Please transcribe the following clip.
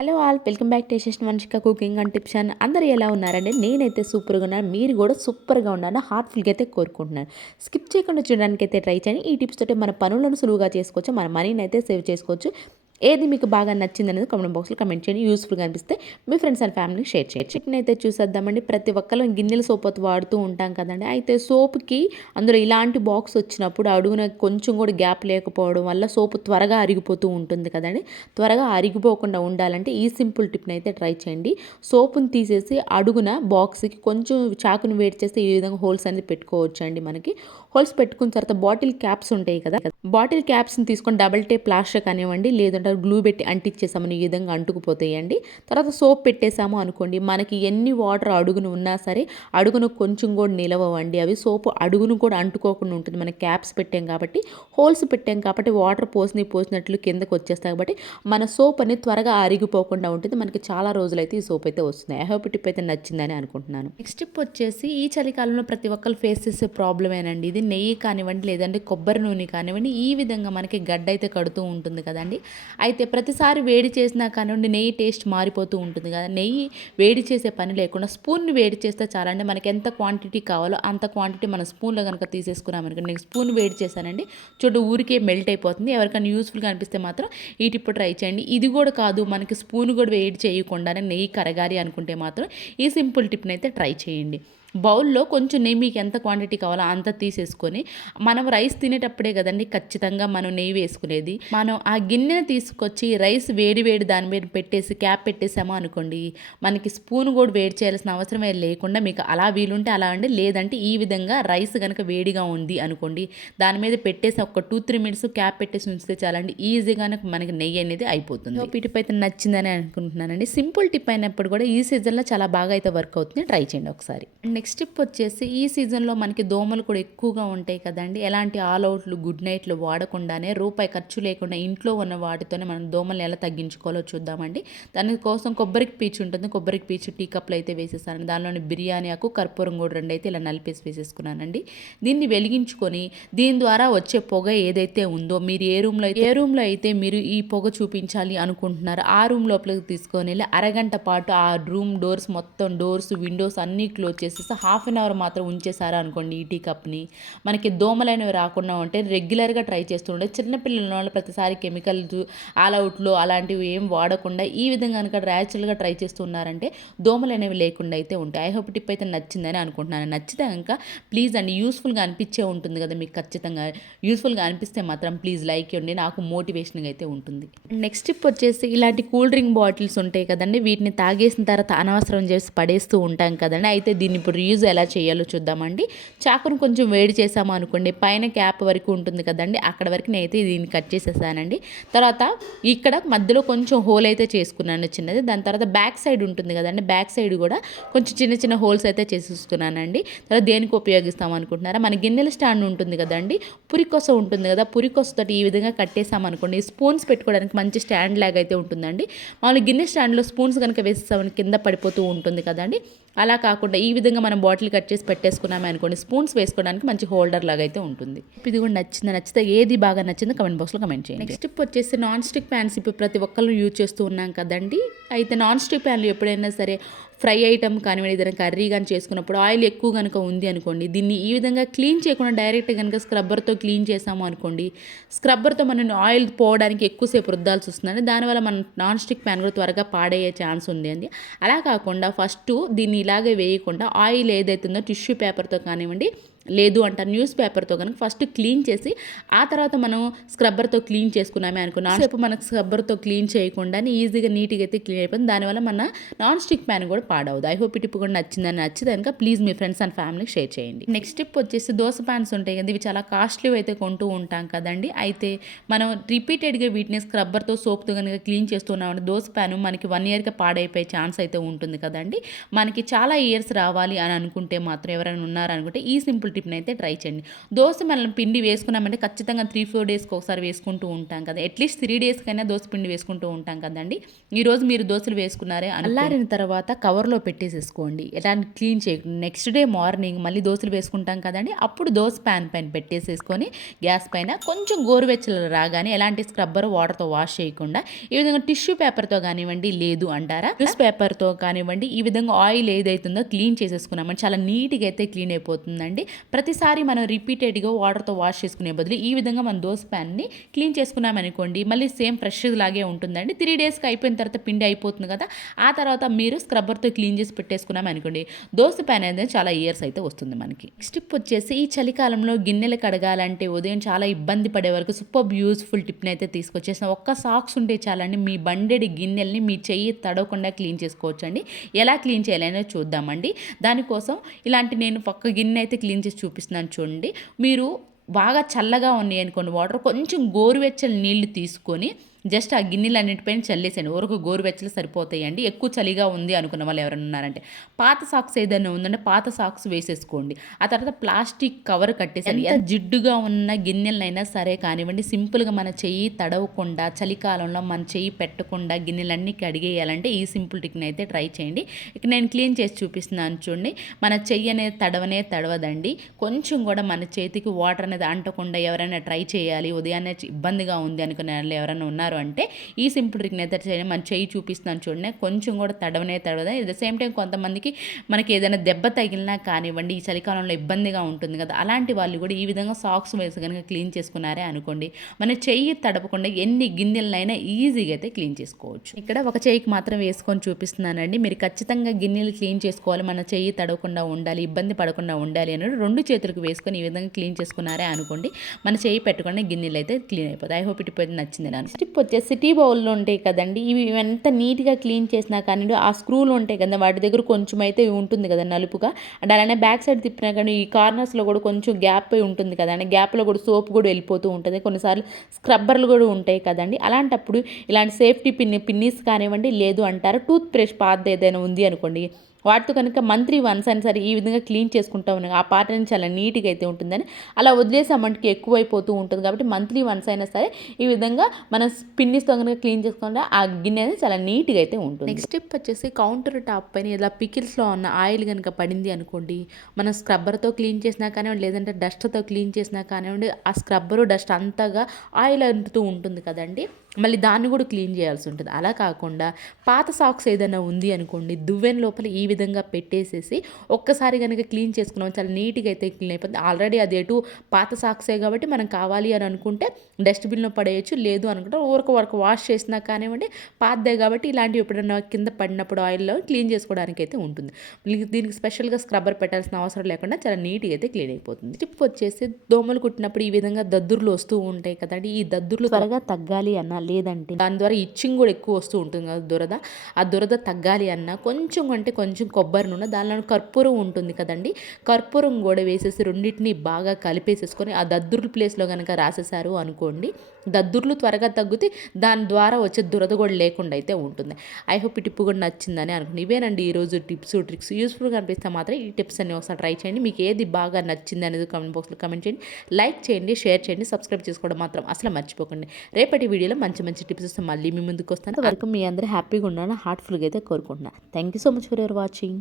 Hello all welcome back to Yashasvi Vamshika cooking and tips and అందరూ ఎలా ఉన్నారండి? నేనైతే సూపర్గా ఉన్నాను. మీరు కూడా సూపర్గా ఉన్నాను హార్ట్ఫుల్గా అయితే కోరుకుంటున్నాను. స్కిప్ చేయకుండా చూడడానికి అయితే ట్రై చేయండి. ఈ టిప్స్ తోటి మన పనులను సులువుగా చేసుకోవచ్చు, మన మనీని అయితే సేవ్ చేసుకోవచ్చు. ఏది మీకు బాగా నచ్చింది అనేది కామెంట్ బాక్స్లో కమెంట్ చేయండి. యూస్ఫుల్గా అనిపిస్తే మీ ఫ్రెండ్స్ అండ్ ఫ్యామిలీకి షేర్ చేయండి. చికెన్ అయితే చూసేద్దామండి. ప్రతి ఒక్కరు గిన్నెల సోప్ అయితే వాడుతూ ఉంటాం కదండి. అయితే సోప్కి అందులో ఇలాంటి బాక్స్ వచ్చినప్పుడు అడుగున కొంచెం కూడా గ్యాప్ లేకపోవడం వల్ల సోపు త్వరగా అరిగిపోతూ ఉంటుంది కదండి. త్వరగా అరిగిపోకుండా ఉండాలంటే ఈ సింపుల్ టిప్ని అయితే ట్రై చేయండి. సోపుని తీసేసి అడుగున బాక్స్కి కొంచెం చాకుని వేడి చేస్తే ఈ విధంగా హోల్స్ అనేది పెట్టుకోవచ్చు అండి. మనకి హోల్స్ పెట్టుకున్న తర్వాత బాటిల్ క్యాప్స్ ఉంటాయి కదా, బాటిల్ క్యాప్స్ని తీసుకొని డబల్ టేప్ ప్లాస్టర్ కానివ్వండి, లేదంటే గ్లూ పెట్టి అంటించేసామని ఈ విధంగా అంటుకుపోతాయండి. తర్వాత సోప్ పెట్టేసాము అనుకోండి, మనకి ఎన్ని వాటర్ అడుగును ఉన్నా సరే అడుగును కొంచెం కూడా నిలవండి. అవి సోపు అడుగును కూడా అంటుకోకుండా ఉంటుంది. మనం క్యాప్స్ పెట్టాం కాబట్టి, హోల్స్ పెట్టాం కాబట్టి వాటర్ పోసినట్లు కిందకు వచ్చేస్తాయి కాబట్టి మన సోప్ అనేది త్వరగా అరిగిపోకుండా ఉంటుంది. మనకి చాలా రోజులైతే ఈ సోప్ అయితే వస్తుంది. ఐ హోప్ టిప్ అయితే నచ్చిందని అనుకుంటున్నాను. నెక్స్ట్ టిప్ వచ్చేసి ఈ చలికాలంలో ప్రతి ఒక్కరు ఫేస్ చేసే ప్రాబ్లమేనండి ఇది. నెయ్యి కానివ్వండి, లేదంటే కొబ్బరి నూనె కానివ్వండి, ఈ విధంగా మనకి గడ్డ అయితే కడుతూ ఉంటుంది కదండి. అయితే ప్రతిసారి వేడి చేసినా కానివ్వండి నెయ్యి టేస్ట్ మారిపోతూ ఉంటుంది కదా. నెయ్యి వేడి చేసే పని లేకుండా స్పూన్ని వేడి చేస్తే చాలండి. మనకి ఎంత క్వాంటిటీ కావాలో అంత క్వాంటిటీ మన స్పూన్లో కనుక తీసేసుకున్నామనుకో, నేను స్పూన్ వేడి చేశానండి, చూడు ఊరికే మెల్ట్ అయిపోతుంది. ఎవరికైనా యూస్ఫుల్గా అనిపిస్తే మాత్రం ఈ టిప్ ట్రై చేయండి. ఇది కూడా కాదు, మనకి స్పూన్ కూడా వేడి చేయకుండానే నెయ్యి కరగాలి అనుకుంటే మాత్రం ఈ సింపుల్ టిప్ని అయితే ట్రై చేయండి. బౌల్లో కొంచెం నెయ్యి మీకు ఎంత క్వాంటిటీ కావాలో అంత తీసేసుకొని, మనం రైస్ తినేటప్పుడే కదండి ఖచ్చితంగా మనం నెయ్యి వేసుకునేది. మనం ఆ గిన్నెను తీసుకొచ్చి రైస్ వేడి వేడి దాని మీద పెట్టేసి క్యాప్ పెట్టేసామో అనుకోండి, మనకి స్పూన్ కూడా వేడి చేయాల్సిన అవసరమే లేకుండా మీకు అలా వీలుంటే అలా అండి. లేదంటే ఈ విధంగా రైస్ కనుక వేడిగా ఉంది అనుకోండి, దాని మీద పెట్టేసి ఒక 2-3 మినిట్స్ క్యాప్ పెట్టేసి ఉంచితే చాలండి, ఈజీగానే మనకి నెయ్యి అనేది అయిపోతుంది. ఈ టిప్ అయితే నచ్చిందని అనుకుంటున్నానండి. సింపుల్ టిప్ అయినప్పుడు కూడా ఈ సీజన్లో చాలా బాగా అయితే వర్క్ అవుతుంది. ట్రై చేయండి ఒకసారి. నెక్స్ట్ టిప్ వచ్చేసి ఈ సీజన్లో మనకి దోమలు కూడా ఎక్కువగా ఉంటాయి కదండి. ఎలాంటి ఆల్ అవుట్లు గుడ్ నైట్లు వాడకుండానే రూపాయి ఖర్చు లేకుండా ఇంట్లో ఉన్న వాటితోనే మనం దోమలు ఎలా తగ్గించుకోవాలో చూద్దామండి. దానికోసం కొబ్బరికి పీచు ఉంటుంది. కొబ్బరికి పీచు టీ కప్లు అయితే వేసేసాను. దానిలోని బిర్యానీ ఆకు, కర్పూరం కూడా 2 అయితే ఇలా నలిపేసి వేసేసుకున్నానండి. దీన్ని వెలిగించుకొని దీని ద్వారా వచ్చే పొగ ఏదైతే ఉందో, మీరు ఏ రూమ్లో అయితే మీరు ఈ పొగ చూపించాలి అనుకుంటున్నారో ఆ రూమ్ లోపలికి తీసుకొని వెళ్ళి అరగంట పాటు ఆ రూమ్ డోర్స్ మొత్తం విండోస్ అన్నీ క్లోజ్ చేసేసి హాఫ్ అన్ అవర్ మాత్రం ఉంచేసారా అనుకోండి ఈ టీ కప్ని, మనకి దోమలైనవి రాకుండా ఉంటే రెగ్యులర్గా ట్రై చేస్తూ ఉండే. చిన్నపిల్లల వాళ్ళు ప్రతిసారి కెమికల్స్ ఆల్అవుట్లు అలాంటివి ఏం వాడకుండా ఈ విధంగా కనుక న్యాచురల్గా ట్రై చేస్తూ ఉన్నారంటే దోమలు అనేవి లేకుండా అయితే ఉంటాయి. ఐ హోప్ టిప్ అయితే నచ్చిందని అనుకుంటున్నాను. నచ్చితే కనుక ప్లీజ్ అండి, యూస్ఫుల్గా అనిపించే ఉంటుంది కదా మీకు. ఖచ్చితంగా యూస్ఫుల్గా అనిపిస్తే మాత్రం ప్లీజ్ లైక్ ఇవ్వండి, నాకు మోటివేషన్గా అయితే ఉంటుంది. నెక్స్ట్ టిప్ వచ్చేసి ఇలాంటి కూల్ డ్రింక్ బాటిల్స్ ఉంటాయి కదండి, వీటిని తాగేసిన తర్వాత అనవసరం చేసి పడేస్తూ ఉంటాం కదండి. అయితే దీన్ని ఇప్పుడు రీయూజ్ ఎలా చేయాలో చూద్దామండి. చాకును కొంచెం వేడి చేసాము అనుకోండి, పైన క్యాప్ వరకు ఉంటుంది కదండి, అక్కడ వరకు నేనైతే దీన్ని కట్ చేసేసానండి. తర్వాత ఇక్కడ మధ్యలో కొంచెం హోల్ అయితే చేసుకున్నాను చిన్నది. దాని తర్వాత బ్యాక్ సైడ్ ఉంటుంది కదండి, బ్యాక్ సైడ్ కూడా కొంచెం చిన్న చిన్న హోల్స్ అయితే చేసేసుకున్నానండి. తర్వాత దేనికి ఉపయోగిస్తాం అనుకుంటున్నారా, మన గిన్నెల స్టాండ్ ఉంటుంది కదండి, పురికొస ఉంటుంది కదా, పురికొసతోటి ఈ విధంగా కట్టేసామనుకోండి, స్పూన్స్ పెట్టుకోవడానికి మంచి స్టాండ్ లాగా అయితే ఉంటుందండి. మామూలు గిన్నె స్టాండ్లో స్పూన్స్ కనుక వేసేసామని కింద పడిపోతూ ఉంటుంది కదండి, అలా కాకుండా ఈ విధంగా మనం బాటిల్ కట్ చేసి పెట్టేసుకున్నామే అనుకోండి, స్పూన్స్ వేసుకోవడానికి మంచి హోల్డర్ లాగా అయితే ఉంటుంది. ఇది కూడా నచ్చితే ఏది బాగా నచ్చిందో కమెంట్ బాక్స్లో కమెంట్ చేయండి. నెక్స్ట్ టిప్ వచ్చేసి నాన్ స్టిక్ ప్యాన్స్. ఇప్పుడు ప్రతి ఒక్కళ్ళు యూజ్ చేస్తూ ఉన్నాం కదండి. అయితే నాన్ స్టిక్ ప్యాన్లు ఎప్పుడైనా సరే ఫ్రై ఐటమ్ కానివ్వండి, ఏదైనా కర్రీ కానీ చేసుకున్నప్పుడు ఆయిల్ ఎక్కువ కనుక ఉంది అనుకోండి, దీన్ని ఈ విధంగా క్లీన్ చేయకుండా డైరెక్ట్ కనుక స్క్రబ్బర్తో క్లీన్ చేసాము అనుకోండి, స్క్రబ్బర్తో మనం ఆయిల్ పోవడానికి ఎక్కువసేపు రుద్దాల్సి వస్తుందండి. దానివల్ల మన నాన్ స్టిక్ ప్యాన్ కూడా త్వరగా పాడయ్యే ఛాన్స్ ఉంది అండి. అలా కాకుండా ఫస్ట్ దీన్ని ఇలాగే వేయకుండా ఆయిల్ ఏదైతుందో టిష్యూ పేపర్తో కానివ్వండి, లేదు అంటారు న్యూస్ పేపర్తో కనుక ఫస్ట్ క్లీన్ చేసి ఆ తర్వాత మనం స్క్రబ్బర్తో క్లీన్ చేసుకున్నామే అనుకో, నాసేపు మనకు స్క్రబ్బర్తో క్లీన్ చేయకుండానే ఈజీగా నీట్గా అయితే క్లీన్ అయిపోతుంది. దానివల్ల మన నాన్ స్టిక్ ప్యాన్ కూడా పాడవద్దు. ఐ హోప్ ఈ టిప్ కూడా నచ్చితే కనుక ప్లీజ్ మీ ఫ్రెండ్స్ అండ్ ఫ్యామిలీకి షేర్ చేయండి. నెక్స్ట్ టిప్ వచ్చేసి దోశ ప్యాన్స్ ఉంటాయి కదా, ఇవి చాలా కాస్ట్లీ అయితే కొంటూ ఉంటాం కదండి. అయితే మనం రిపీటెడ్గా వీటిని స్క్రబ్బర్తో సోప్తో కనుక క్లీన్ చేస్తున్నామంటే దోశ ప్యాన్ మనకి 1 ఇయర్గా పాడైపోయే ఛాన్స్ అయితే ఉంటుంది కదండి. మనకి చాలా ఇయర్స్ రావాలి అని అనుకుంటే మాత్రం ఎవరైనా ఉన్నారనుకుంటే ఈ సింపుల్ సింపుల్ టిప్ని అయితే ట్రై చేయండి. దోశ మనం పిండి వేసుకున్నామంటే ఖచ్చితంగా 3-4 డేస్కి ఒకసారి వేసుకుంటూ ఉంటాం కదా, అట్లీస్ట్ 3 డేస్కైనా దోశ పిండి వేసుకుంటూ ఉంటాం కదండి. ఈరోజు మీరు దోశలు వేసుకున్నారే అల్లారిన తర్వాత కవర్లో పెట్టేసేసుకోండి, ఎలాంటి క్లీన్ చేయకుండా. నెక్స్ట్ డే మార్నింగ్ మళ్ళీ దోశలు వేసుకుంటాం కదండి, అప్పుడు దోశ ప్యాన్ పైన పెట్టేసేసుకొని గ్యాస్ పైన కొంచెం గోరువెచ్చలు రాగానే ఎలాంటి స్క్రబ్బర్ వాటర్తో వాష్ చేయకుండా ఈ విధంగా టిష్యూ పేపర్తో కానివ్వండి, లేదు అంటారా న్యూస్ పేపర్తో కానివ్వండి, ఈ విధంగా ఆయిల్ ఏదైతుందో క్లీన్ చేసేసుకున్నామని చాలా నీట్గా అయితే క్లీన్ అయిపోతుందండి. ప్రతిసారి మనం రిపీటెడ్గా వాటర్తో వాష్ చేసుకునే బదులు ఈ విధంగా మనం దోశ ప్యాన్ని క్లీన్ చేసుకున్నామనుకోండి, మళ్ళీ సేమ్ ఫ్రెష్ లాగే ఉంటుందండి. 3 డేస్కి అయిపోయిన తర్వాత పిండి అయిపోతుంది కదా, ఆ తర్వాత మీరు స్క్రబ్బర్తో క్లీన్ చేసి పెట్టేసుకున్నామనుకోండి, దోశ ప్యాన్ అనేది చాలా ఇయర్స్ అయితే వస్తుంది మనకి. నెక్స్ట్ టిప్ వచ్చేసి ఈ చలికాలంలో గిన్నెలు కడగాలంటే ఉదయం చాలా ఇబ్బంది పడే వరకు సూపర్ యూస్ఫుల్ టిప్ని అయితే తీసుకొచ్చేసిన. ఒక్క సాక్స్ ఉంటే చాలండి, మీ బండెడి గిన్నెల్ని మీ చెయ్యి తడవకుండా క్లీన్ చేసుకోవచ్చండి. ఎలా క్లీన్ చేయాలనేది చూద్దామండి. దానికోసం ఇలాంటి నేను పక్క గిన్నె అయితే క్లీన్ చేసి చూపిస్తున్నాను చూడండి. మీరు బాగా చల్లగా ఉన్నాయి అనుకోండి వాటర్, కొంచెం గోరువెచ్చని నీళ్లు తీసుకొని జస్ట్ ఆ గిన్నెలన్నిటిపైన చల్లేసండి. ఊరకు గోరువెచ్చలు సరిపోతాయండి. ఎక్కువ చలిగా ఉంది అనుకున్న వాళ్ళు ఎవరైనా ఉన్నారంటే పాత సాక్స్ ఏదైనా ఉందంటే పాత సాక్స్ వేసేసుకోండి. ఆ తర్వాత ప్లాస్టిక్ కవర్ కట్టేసండి. ఎంత జిడ్డుగా ఉన్న గిన్నెలనైనా సరే కానివ్వండి, సింపుల్గా మన చెయ్యి తడవకుండా చలికాలంలో మన చెయ్యి పెట్టకుండా గిన్నెలన్నీ కడిగేయాలంటే ఈ సింపుల్ టిక్ని అయితే ట్రై చేయండి. ఇక నేను క్లీన్ చేసి చూపిస్తున్నాను చూడండి. మన చెయ్యి అనేది తడవదండి. కొంచెం కూడా మన చేతికి వాటర్ అనేది అంటకుండా ఎవరైనా ట్రై చేయాలి, ఉదయాన్నే ఇబ్బందిగా ఉంది అనుకునే వాళ్ళు ఎవరైనా ఉన్నారు అంటే ఈ సింపుల్ ట్రిక్ని అయితే చేయండి. మన చెయ్యి చూపిస్తున్నాను చూడండి, కొంచెం కూడా తడవదా. ఎట్ ద సేమ్ టైం కొంతమందికి మనకి ఏదైనా దెబ్బ తగిలినా కానివ్వండి, ఈ చలికాలంలో ఇబ్బందిగా ఉంటుంది కదా, అలాంటి వాళ్ళు కూడా ఈ విధంగా సాక్స్ వేసి కనుక క్లీన్ చేసుకున్నారే అనుకోండి, మన చెయ్యి తడపకుండా ఎన్ని గిన్నెలనైనా ఈజీగా అయితే క్లీన్ చేసుకోవచ్చు. ఇక్కడ ఒక చెయ్యికి మాత్రం వేసుకొని చూపిస్తున్నానండి. మీరు ఖచ్చితంగా గిన్నెలు క్లీన్ చేసుకోవాలి, మన చెయ్యి తడవకుండా ఉండాలి, ఇబ్బంది పడకుండా ఉండాలి అని 2 చేతులకు వేసుకొని ఈ విధంగా క్లీన్ చేసుకున్నారే అనుకోండి, మన చెయ్యి పెట్టుకుని గిన్నెలు అయితే క్లీన్ అయిపోతాయి. ఐ హోప్ ఇటు నచ్చింది. నాకు టిప్ వచ్చేసి టీ బౌల్లో ఉంటాయి కదండి, ఇవి ఎంత నీట్గా క్లీన్ చేసినా కానీ ఆ స్క్రూలు ఉంటాయి కదా, వాటి దగ్గర కొంచెం అయితే ఉంటుంది కదా నలుపుగా, అండ్ అలానే బ్యాక్ సైడ్ తిప్పినా కానీ ఈ కార్నర్స్లో కూడా కొంచెం గ్యాప్ ఉంటుంది కదండి, గ్యాప్లో కూడా సోప్ కూడా వెళ్ళిపోతూ ఉంటుంది. కొన్నిసార్లు స్క్రబ్బర్లు కూడా ఉంటాయి కదండి, అలాంటప్పుడు ఇలాంటి సేఫ్టీ పిన్నీస్ కానివ్వండి, లేదు అంటారు టూత్ బ్రష్ పాత్ ఏదైనా ఉంది అనుకోండి, వాటితో కనుక మంత్లీ వన్స్ అని సరే ఈ విధంగా క్లీన్ చేసుకుంటూ ఉన్నాయి, ఆ పార్ట్ అనేది చాలా నీట్గా అయితే ఉంటుందని. అలా వదిలేసామంటే ఎక్కువైపోతూ ఉంటుంది కాబట్టి మంత్లీ వన్స్ అయినా సరే ఈ విధంగా మన పిన్నిస్తో కనుక క్లీన్ చేసుకుంటే ఆ గిన్నె అనేది చాలా నీట్గా అయితే ఉంటుంది. నెక్స్ట్ స్టెప్ వచ్చేసి కౌంటర్ టాప్ పైన ఇలా పికిల్స్లో ఉన్న ఆయిల్ కనుక పడింది అనుకోండి, మనం స్క్రబ్బర్తో క్లీన్ చేసినా కానివ్వండి, లేదంటే డస్ట్తో క్లీన్ చేసినా కానివ్వండి, ఆ స్క్రబ్బరు డస్ట్ అంతగా ఆయిల్ అంటుతూ ఉంటుంది కదండి, మళ్ళీ దాన్ని కూడా క్లీన్ చేయాల్సి ఉంటుంది. అలా కాకుండా పాత సాక్స్ ఏదైనా ఉంది అనుకోండి, దువ్వెన లోపల ఈ విధంగా పెట్టేసేసి ఒక్కసారి కనుక క్లీన్ చేసుకున్నాం చాలా నీట్గా అయితే క్లీన్ అయిపోతుంది. ఆల్రెడీ అది ఎటు పాత సాక్సే కాబట్టి మనం కావాలి అని అనుకుంటే డస్ట్బిన్లో పడేయచ్చు, లేదు అనుకుంటే వరకు వాష్ చేసినా కానివ్వండి, పాతదే కాబట్టి ఇలాంటివి ఎప్పుడైనా కింద పడినప్పుడు ఆయిల్లో క్లీన్ చేసుకోవడానికి అయితే ఉంటుంది. దీనికి స్పెషల్గా స్క్రబ్బర్ పెట్టాల్సిన అవసరం లేకుండా చాలా నీట్గా అయితే క్లీన్ అయిపోతుంది. టిప్ వచ్చేసి దోమలు కుట్టినప్పుడు ఈ విధంగా దద్దుర్లు వస్తూ ఉంటాయి కదండి, ఈ దద్దుర్లు త్వరగా తగ్గాలి అన్న, లేదంటే దాని ద్వారా ఇచ్చింగ్ కూడా ఎక్కువ వస్తూ ఉంటుంది కదా దురద, ఆ దురద తగ్గాలి అన్న కొంచెం కొబ్బరి నూనె, దానిలో కర్పూరం ఉంటుంది కదండి, కర్పూరం కూడా వేసేసి రెండింటిని బాగా కలిపేసేసుకొని ఆ దద్దుర్ల ప్లేస్లో కనుక రాసేసారు అనుకోండి, దద్దుర్లు త్వరగా తగ్గుతాయి, దాని ద్వారా వచ్చే దురద కూడా లేకుండా అయితే ఉంటుంది. ఐ హోప్ ఈ టిప్ కూడా నచ్చిందని అనుకుంటున్నాను. ఇవేనండి ఈరోజు టిప్స్ ట్రిక్స్. యూస్ఫుల్గా అనిపిస్తే మాత్రం ఈ టిప్స్ అన్ని ఒకసారి ట్రై చేయండి. మీకు ఏది బాగా నచ్చింది అనేది కామెంట్ బాక్స్లో కామెంట్ చేయండి, లైక్ చేయండి, షేర్ చేయండి, సబ్స్క్రైబ్ చేసుకోవడం మాత్రం అసలు మర్చిపోకండి. రేపటి వీడియోలో మంచి టిప్స్ వస్తే మళ్ళీ మీ ముందుకు వస్తాను. వరకు మీ అందరూ హ్యాపీగా ఉండాలని హార్ట్ఫుల్గా అయితే కోరుకుంటున్నాను. Thank you so much for your watching.